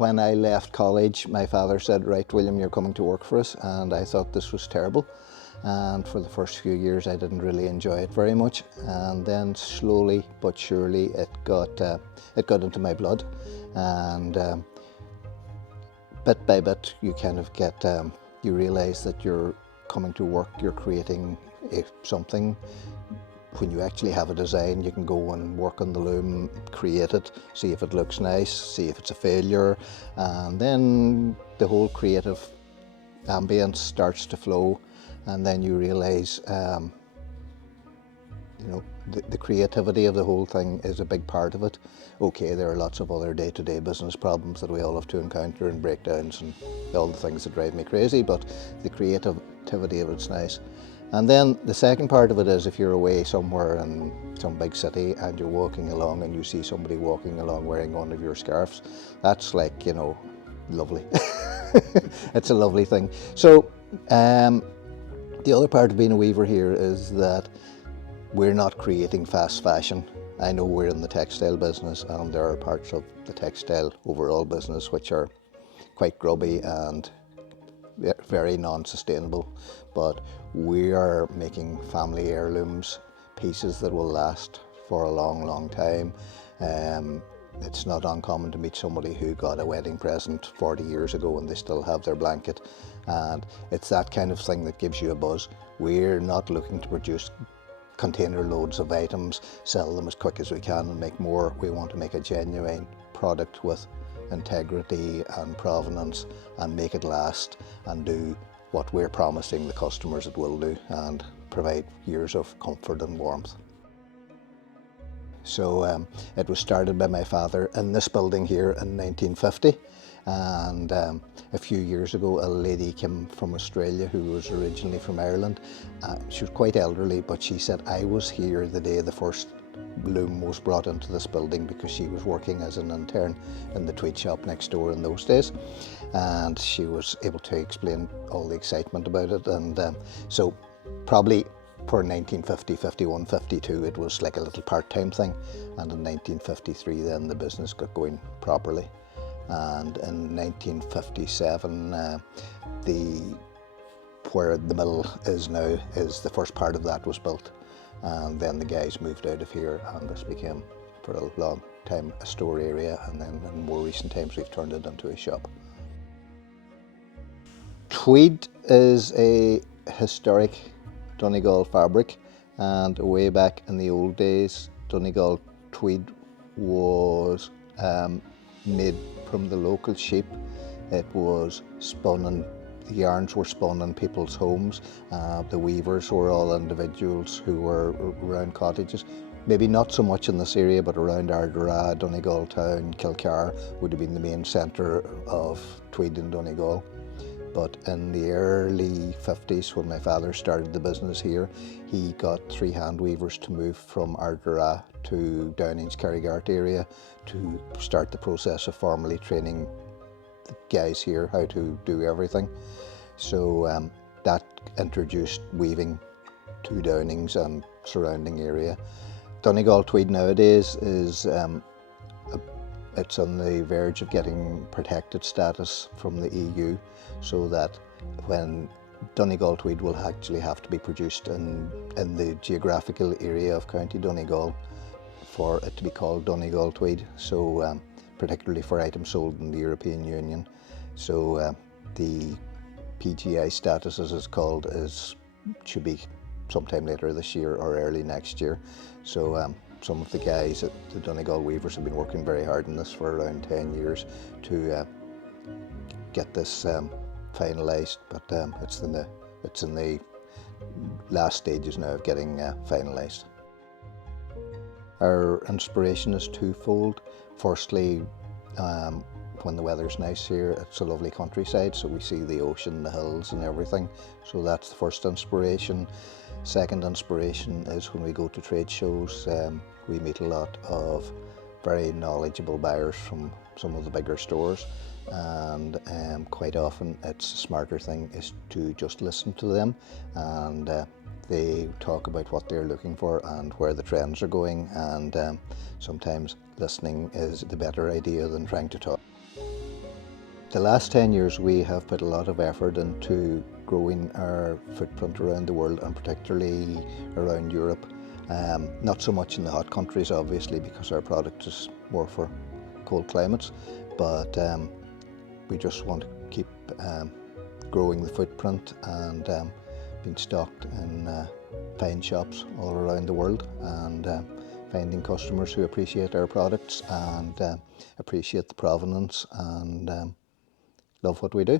When I left college, my father said, right, William, you're coming to work for us, and I thought this was terrible. And for the first few years I didn't really enjoy it very much, and then slowly but surely it got into my blood, and bit by bit you kind of get you realize that you're coming to work, you're creating something. When you actually have a design, you can go and work on the loom, create it, see if it looks nice, see if it's a failure, and then the whole creative ambience starts to flow, and then you realize the creativity of the whole thing is a big part of it. Okay, there are lots of other day-to-day business problems that we all have to encounter, and breakdowns and all the things that drive me crazy, but the creativity of it's nice. And then the second part of it is if you're away somewhere in some big city and you're walking along and you see somebody walking along wearing one of your scarves, that's like, lovely. It's a lovely thing. So the other part of being a weaver here is that we're not creating fast fashion. I know we're in the textile business, and there are parts of the textile overall business which are quite grubby and very non-sustainable, but we are making family heirlooms, pieces that will last for a long, long time. It's not uncommon to meet somebody who got a wedding present 40 years ago and they still have their blanket, and it's that kind of thing that gives you a buzz. We're not looking to produce container loads of items, sell them as quick as we can and make more. We want to make a genuine product with integrity and provenance and make it last and do what we're promising the customers it will do, and provide years of comfort and warmth. So it was started by my father in this building here in 1950, and a few years ago a lady came from Australia who was originally from Ireland. She was quite elderly, but she said, I was here the day the first loom was brought into this building, because she was working as an intern in the Tweed shop next door in those days, and she was able to explain all the excitement about it. And so probably for 1950, 51, 52 it was like a little part-time thing, and in 1953 then the business got going properly. And in 1957 where the mill is now, is the first part of that was built, and then the guys moved out of here, and this became for a long time a store area, and then in more recent times we've turned it into a shop. Tweed is a historic Donegal fabric, and way back in the old days Donegal tweed was made from the local sheep. It was spun, and the yarns were spun in people's homes. The weavers were all individuals who were around cottages. Maybe not so much in this area, but around Ardara, Donegal town, Kilcar would have been the main centre of tweed in Donegal. But in the early 50s, when my father started the business here, he got 3 hand weavers to move from Ardara to Downing's Kerrigart area to start the process of formally training the guys here how to do everything. So that introduced weaving to Downing's and surrounding area. Donegal tweed nowadays is it's on the verge of getting protected status from the EU, so that when Donegal tweed will actually have to be produced in the geographical area of County Donegal for it to be called Donegal tweed, so particularly for items sold in the European Union. So the PGI status, as it's called, should be sometime later this year or early next year. So some of the guys at the Donegal Weavers have been working very hard on this for around 10 years to get this finalised, but it's in the last stages now of getting finalised. Our inspiration is twofold. Firstly, when the weather's nice here, it's a lovely countryside, so we see the ocean, the hills and everything, so that's the first inspiration. Second inspiration is when we go to trade shows. We meet a lot of very knowledgeable buyers from some of the bigger stores, and quite often it's a smarter thing is to just listen to them, and they talk about what they're looking for and where the trends are going, and sometimes listening is the better idea than trying to talk. The last 10 years we have put a lot of effort into growing our footprint around the world, and particularly around Europe. Not so much in the hot countries, obviously, because our product is more for cold climates, but we just want to keep growing the footprint and being stocked in fine shops all around the world, and finding customers who appreciate our products and appreciate the provenance and love what we do.